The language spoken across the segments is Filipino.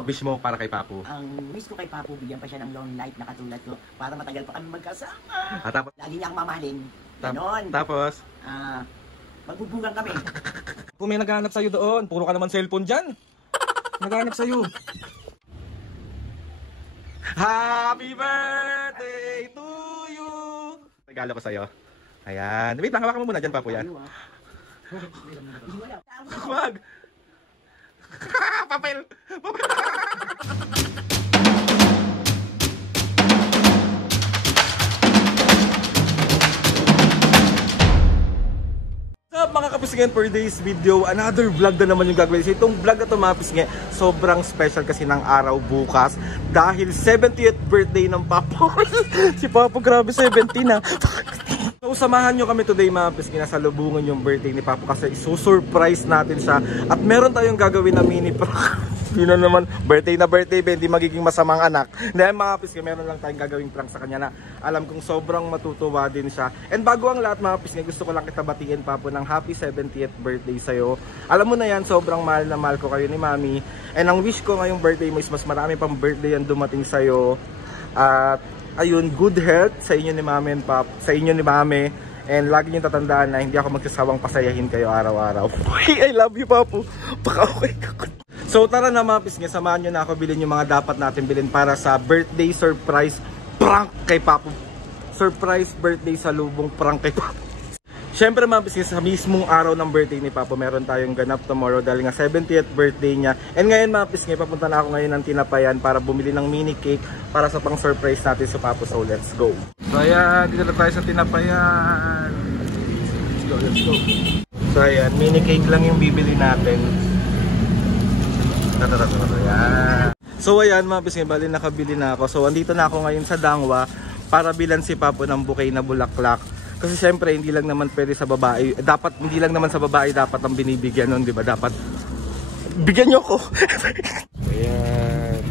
Wish mo para kay Papu. Ang wish ko kay Papu, bigyan pa siya ng long life na katulad ko para matagal pa kami magkasama. Tapos, Lagi niya akong mamahalin. Ganon. Tapos, magbubungan kami. kung may naghahanap sa'yo doon, puro ka naman cellphone dyan. Naghahanap sa'yo. Happy birthday to you! Regalo ko sa'yo. Ayan. Wait lang, hawakan mo muna dyan, Papu, yan. Wag! Papel! Papel! Mga kapisngi, for today's video, another vlog na naman yung gagawin. So, itong vlog na ito mga kapisngi, sobrang special kasi ng araw bukas dahil 70th birthday ng Papu. Si Papu, grabe 70 na. So, samahan nyo kami today mga kapisngi, nasa lubungan yung birthday ni Papu kasi isusurprise natin siya at meron tayong gagawin na mini prank. Yun na naman, birthday na birthday, hindi magiging masamang anak. Dahil mga kapisngi, meron lang tayong gagawing prank sa kanya na alam kong sobrang matutuwa din siya. And bago ang lahat mga kapisngi, gusto ko lang kita batiin, Papu, ng happy 70th birthday sa'yo. Alam mo na yan, sobrang mahal na mahal ko kayo ni Mami. And ang wish ko ngayong birthday mo is mas marami pang birthday yan dumating sa'yo. At ayun, good health sa inyo ni Mami and Pap, sa inyo ni Mami. And lagi nyo tatandaan na hindi ako magsasawang pasayahin kayo araw-araw. I love you, Papu. Baka okay ka. So tara na mga pisngi, samahan nyo na ako bilhin yung mga dapat natin bilhin para sa birthday surprise prank kay Papu. Surprise birthday sa lubong prank kay Papu. Siyempre mga pisngi, sa mismong araw ng birthday ni Papu, meron tayong ganap tomorrow dahil nga 70th birthday niya. And ngayon mga pisngi, papunta na ako ngayon ng Tinapayan para bumili ng mini cake para sa pang surprise natin sa Papu. So let's go. So ayan, dito na tayo sa Tinapayan. Let's go, let's go. So ayan, mini cake lang yung bibili natin. Ayan. So ayan mga pisngi, bali nakabili na ako. So andito na ako ngayon sa Dangwa para bilan si Papu ng bouquet na bulaklak. Kasi syempre hindi lang naman pwede sa babae, dapat hindi lang naman sa babae dapat ang binibigyan nun, di ba? Dapat bigyan niyo ko. Ayan.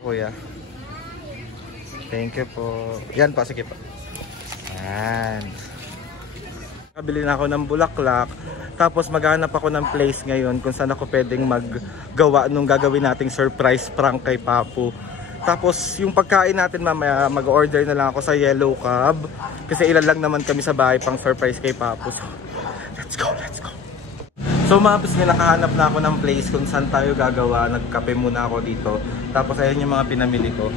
Kuya. Thank you po. Yan po, sige po. Yan. Kabili na ako ng bulaklak. Tapos maghanap ako ng place ngayon kung saan ako pwedeng maggawa nung gagawin nating surprise prank kay Papu. Tapos yung pagkain natin mamaya, mag-order na lang ako sa Yellow Cab. Kasi ilan lang naman kami sa bahay pang surprise kay Papu. So, let's go, let's go. So mga pisngi, nakahanap na ako ng place kung saan tayo gagawa. Nagkape muna ako dito. Tapos ayan yung mga pinamili ko.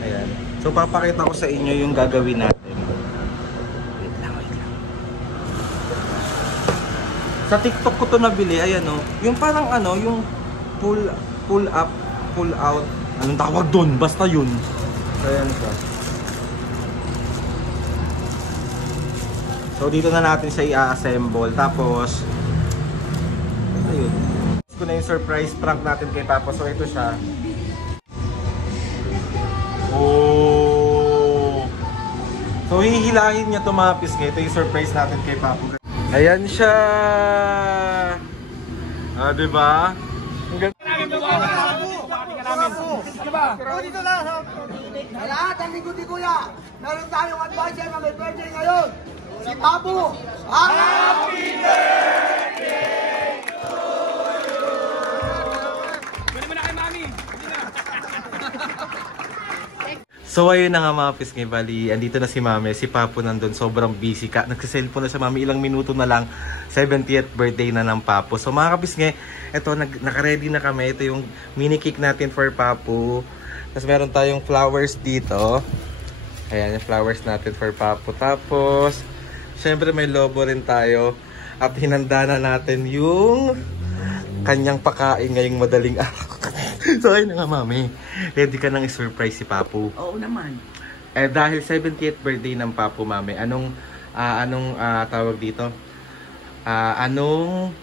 Ayan. So papakita ko sa inyo yung gagawin natin. Wait lang, wait lang. Sa TikTok ko to nabili. Ayan o. Yung parang ano, yung pull up, pull out. Anong tawag dun? Basta yun. So ayan siya. So dito na natin siya i-assemble. Tapos ayun. Ito na yung surprise prank natin kay Papu. So ito siya. Oh. So hihilahin niya ito mga pisngi. Ito yung surprise natin kay Papu. Ayan siya. Ah, diba? Ang ganda. Dito lang ha. Lahat ang likod ni Kuya. Meron tayong advisor na may birthday ngayon. Si Papu. Happy birthday! So ayun na nga mga pisngi, bali, andito na si Mami, si Papu nandun, sobrang busy ka. Nagsiselfone na siya Mami, ilang minuto na lang, 70th birthday na ng Papu. So mga kapisngi, eto, nakaready na kami, ito yung mini cake natin for Papu. Tapos meron tayong flowers dito. Ayan, yung flowers natin for Papu. Tapos, syempre may lobo rin tayo. At hinanda na natin yung kanyang pakain ngayong madaling araw. So ayun na nga Mami, ready ka nang i-surprise si Papu? Oo naman. Eh dahil 70th birthday ng Papu Mami, anong tawag dito? Anong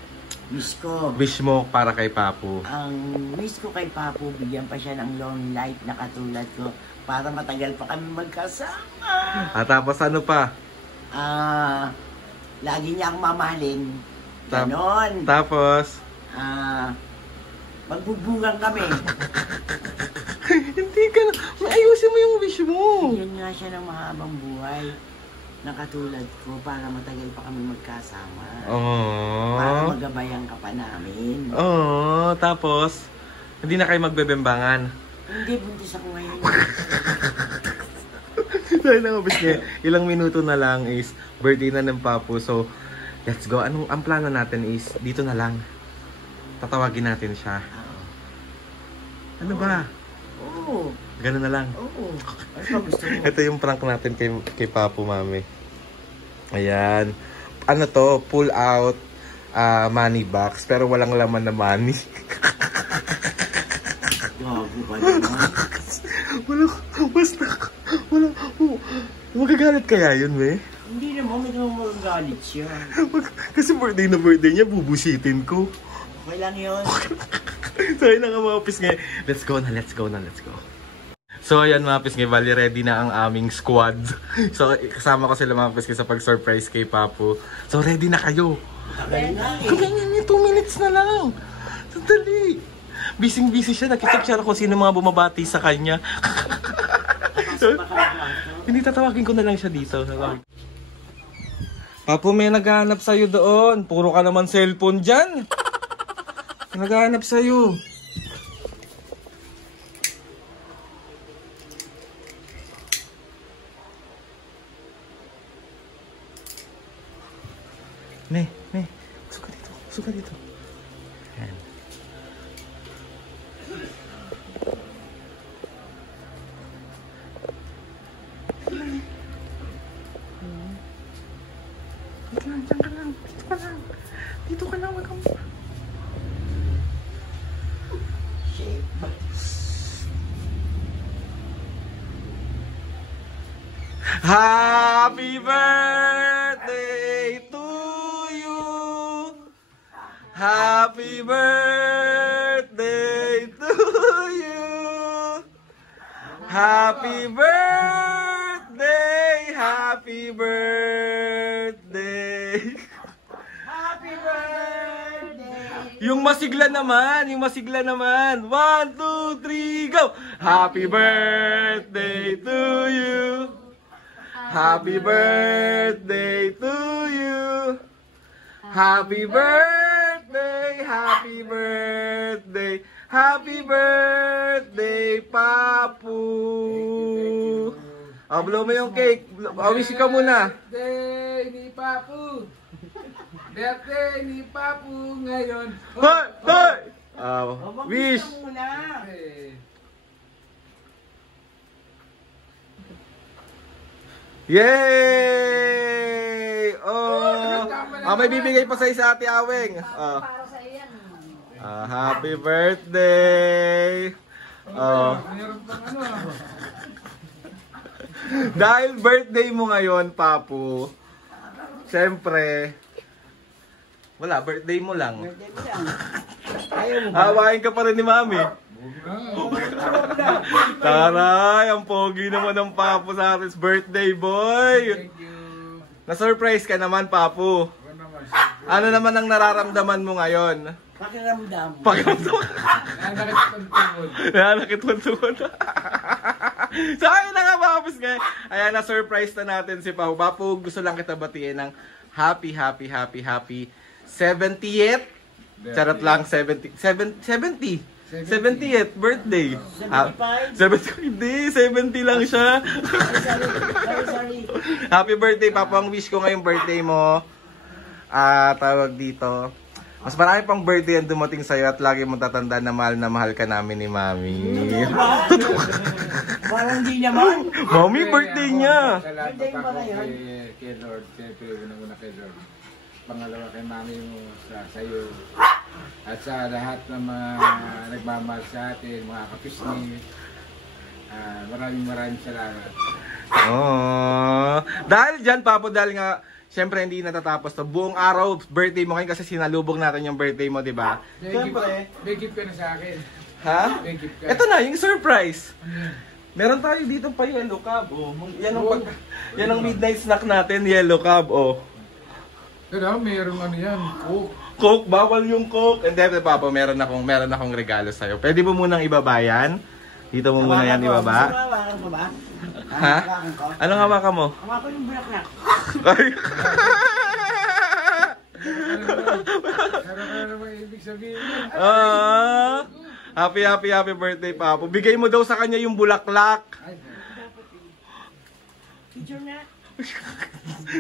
wish mo para kay Papu? Ang wish ko kay Papu, bigyan pa siya ng long life na katulad ko para matagal pa kami magkasama. At tapos ano pa? Lagi niya akong mamahalin. Ganon. Tapos? Magbubungan kami. Hindi ka na. mo. Bigyan nga siya ng mahabang buhay na katulad ko para matagal pa kami magkasama. Para Oh. magabayan ka pa namin. Oh, tapos hindi na kayo magbebembangan. Hindi, buntis ako ngayon. Dahil na ilang minuto na lang is birthday na ng Papu. So, let's go. Ang plano natin is dito na lang. Tatawagin natin siya. Ano ba? Oo. Ganun na lang. Oo. Ano ba gusto mo? Ito yung prank natin kay Papu, mami. Ayan. Ano to? Pull out money box. Pero walang laman na money. Gago ka naman. Basta. Wala. Oh, magagalit kaya yun, we? Hindi naman, may naman magagalit siya. Kasi birthday na birthday niya, bubusitin ko. Okay lang yun. So, ayun na nga mga pisngay. Let's go na. So, ayan mga pisngay, bali ready na ang aming squad. So, kasama ko sila mga pisngay sa pag-surprise kay Papu. So, ready na kayo. Tagal na eh. Kaya 2 minutes na lang. Sandali. Busy siya. Nakikip siya kung sino mga bumabati sa kanya. Hindi, tatawagin ko na lang siya dito. Papu, may naghahanap sa'yo doon. Puro ka naman cellphone dyan. Naghahanap sa'yo. Ne. Suka dito. Ayan. Dito ka lang. Wag kang... Happy birthday to you. Happy birthday to you. Happy birthday. Happy birthday. Happy birthday! Yung masigla naman. 1, 2, 3, go! Happy birthday to you. Happy birthday to you. Happy birthday, happy birthday, happy birthday, Papu. Blow mo yung cake. Wish ka muna. Birthday ni Papu. Birthday ni Papu ngayon. Hoy! Wish. Mag-wish ka muna. Yay! May bibigay pa sa Ate Aweng. Para sa iyan. Happy birthday! Mayroon pang ano. Dahil birthday mo ngayon, Papu, siyempre, wala, birthday mo lang. Birthday mo lang. Ayaw mo ba? Hawain ka pa rin ni Mami. Taray, ang pogi naman ng Papu sa ating birthday, boy. Thank you. Na-surprise ka naman, Papu. Ano naman ang nararamdaman mo ngayon? Pakiramdam. Nakakitwantungod. So, ayun na nga mga pisngay. Ayan, na-surprise na natin si Papu. Papu, gusto lang kita batiin ng happy 70th. Charot lang, 70th birthday. 75? Hindi, 70 lang siya. Sorry. Happy birthday, Papu. Ang wish ko ngayong birthday mo, tawag dito, mas marami pang birthday ang dumating sa'yo at lagi mong tatandaan na mahal ka namin ni Mami. Parang di naman. Mami, birthday niya. Birthday mo ba ngayon? Kay Lord, siyempre unang-una kay Lord. Pangalawa kay Mami mo sa'yo. At sa lahat ng mga nagmamahal sa atin, mga kapisni. Maraming salamat. Dahil dyan, Papu, dahil nga, siyempre hindi natatapos to. Buong araw, birthday mo ngayon kasi sinalubog natin yung birthday mo, di ba? Siyempre. May gift ka na sa akin. Ha? May gift ka. Ito na, yung surprise. Meron tayo dito pa yellow cab, oh. Yan ang midnight snack natin, yellow cab, oh. Pero mayroong ano yan, Coke. Coke, bawal yung Coke. And then, Papa, meron akong regalo sa'yo. Pwede mo munang ibaba yan? Dito mo muna yan ibaba. Mawawakan ko ba? Ha? Hawakan ko. Anong hawakan mo? Hawakan yung bulaklak. Ay. Ano naman ibig sabihin yun? Happy birthday, Papo. Bigay mo daw sa kanya yung bulaklak. Ay, Picture na.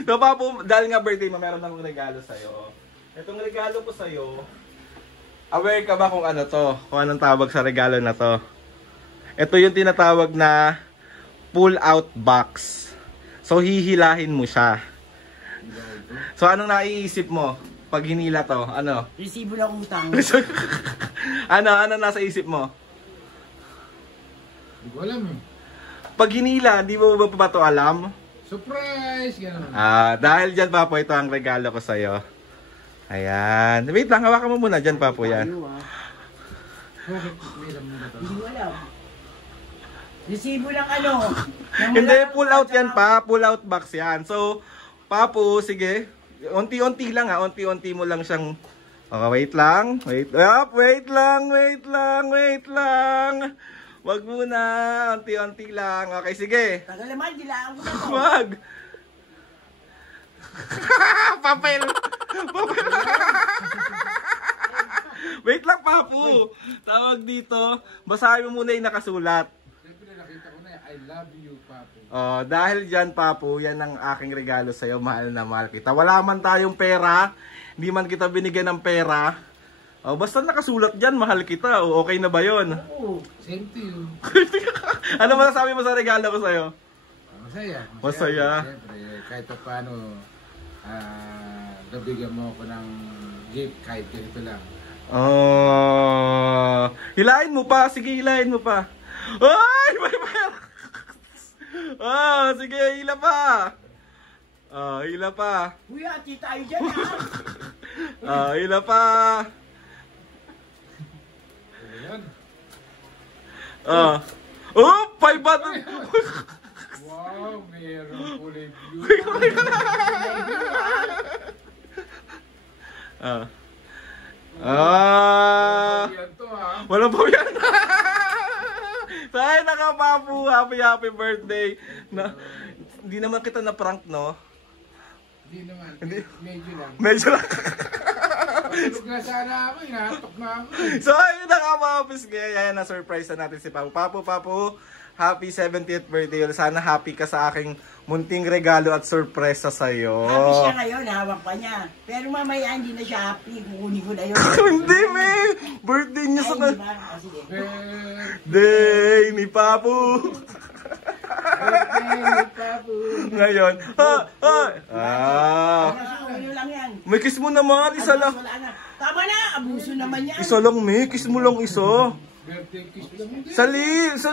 So, Papo, dahil nga birthday mo, meron akong regalo sa'yo. Itong regalo ko sa'yo, aware ka ba kung ano to? Kung anong tawag sa regalo na to? Ito yung tinatawag na pull-out box. So, hihilahin mo siya. So, anong naiisip mo pag hinila to? Ano? Resibo ng utang. Ano nasa isip mo? hindi ko alam eh. Pag hinila, di mo ba to alam? Surprise! Gano'n. Dahil dyan, Papo, ito ang regalo ko sa'yo. Ayan. Wait lang, hawakan mo muna dyan, Papo, yan. Ano ah? Bakit may alam mo ba ito? Hindi ko alam. Resibo ng ano? Hindi, pull out yan pa. Pull out box yan. So, Papo, sige. Unti-unti lang ha. Unti-unti mo lang siyang... Okay, wait lang. Wait lang. Wag muna. Unti-unti lang. Okay, sige. Tagal naman, dilaan ko na to. Wag. Papel. Wait lang, Papo. Tawag dito. Basahin mo muna yung nakasulat. Siyempre nakita ko na eh, I love you, Papo. Dahil dyan, Papo, yan ang aking regalo sa'yo. Mahal na mahal kita. Wala man tayong pera. Hindi man kita binigyan ng pera. Basta nakasulat dyan, mahal kita. Okay na ba yun? Oo. Same to you. Ano masasabi mo sa regalo ko sa'yo? Masaya. Masaya. Siyempre, kahit pa paano, nabigyan mo ako ng gift kahit ganito lang. Hilahin mo pa. Sige, hilahin mo pa. Ay! May pera! Sige, hila pa. Hila pa. Kuya, ati tayo dyan ha. Hila pa. Ayan. 500! Wow, mayroong kulay blue. Yan to ha. Wala po yan. Tayo nakapapu. Happy birthday. Hindi naman kita na prank, no? Hindi naman. Medyo lang. Medyo lang. Patulog na sana ako, hinahatok na ako. So, ayun na nga mga pisgay. Ayan, na-surprise na natin si Papu. Papu, happy 70th birthday. Sana happy ka sa aking munting regalo at surpresa sa'yo. Happy siya ngayon, hawak pa niya. Pero mamaya hindi na siya happy, kukunin ko na yun. Hindi, may birthday niya sa... Ay, di ba? Sige. Birthday ni Papu. Ngayon. Ano lang yan. May kiss mo naman, isa lang. Wala na. Tama na, abuso naman yan. Isa lang, may kiss mo lang isa. Birthday kiss lang mo. Sa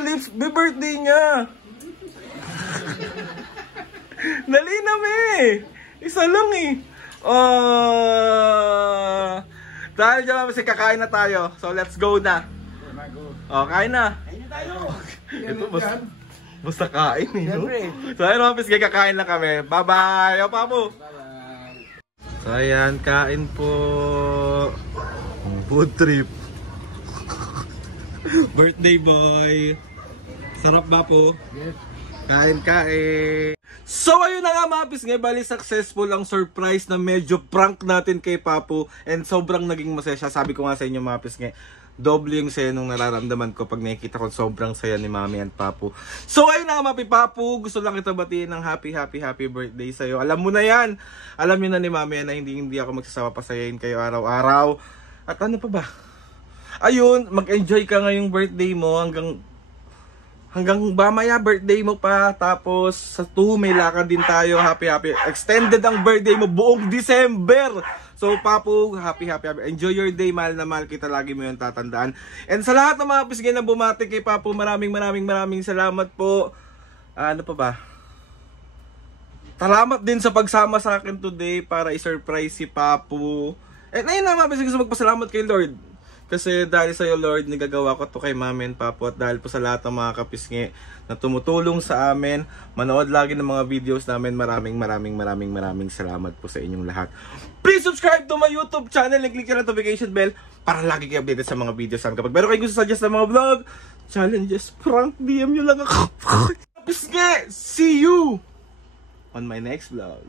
lips, may birthday niya. Dali na, may. Isa lang eh. Dahil dyan, kasi kakain na tayo. So, let's go na. Kain na. Ayun na tayo. Ito, basta kain eh, no? Siyempre. So, ayun mga pisgay, kakain lang kami. Bye-bye! O, Papu! So, ayan, kain po. Food trip. Birthday boy. Sarap ba po? Yes. Kain. So, ayun na nga mga pisgay, bali successful ang surprise na medyo prank natin kay Papu. And sobrang naging masaya siya. Sabi ko nga sa inyo mga pisgay, doble yung saya nung nararamdaman ko pag nakikita ko sobrang saya ni Mami and Papu. So ayun na Mami Papu, gusto lang kita batiin ng happy birthday sa'yo. Alam mo na yan. Alam niyo na ni Mami na hindi ako magsasawa pasayain kayo araw-araw. At ano pa ba? Ayun, mag-enjoy ka ngayong birthday mo hanggang mamaya birthday mo pa. Tapos sa 2 may lakad din tayo. Happy. Extended ang birthday mo buong December. So, Papu, happy. Enjoy your day. Mahal na mahal kita. Lagi mo yung tatandaan. And sa lahat ng mga pisgay na bumati kay Papu, maraming salamat po. Ano pa ba? Salamat din sa pagsama sa akin today para i-surprise si Papu. And ayun na mga pisgay, gusto magpasalamat kay Lord. Kasi dahil sa'yo, Lord, nagagawa ko to kay Mami and Papu. At dahil po sa lahat ng mga kapisngi na tumutulong sa amin, manood lagi ng mga videos namin, maraming salamat po sa inyong lahat. Please subscribe to my YouTube channel and click yung notification bell para lagi kayo updated sa mga videos namin. Kapag meron kayong gusto suggest ng mga vlog, challenges, prank, DM nyo lang ako. Pisngi! See you on my next vlog.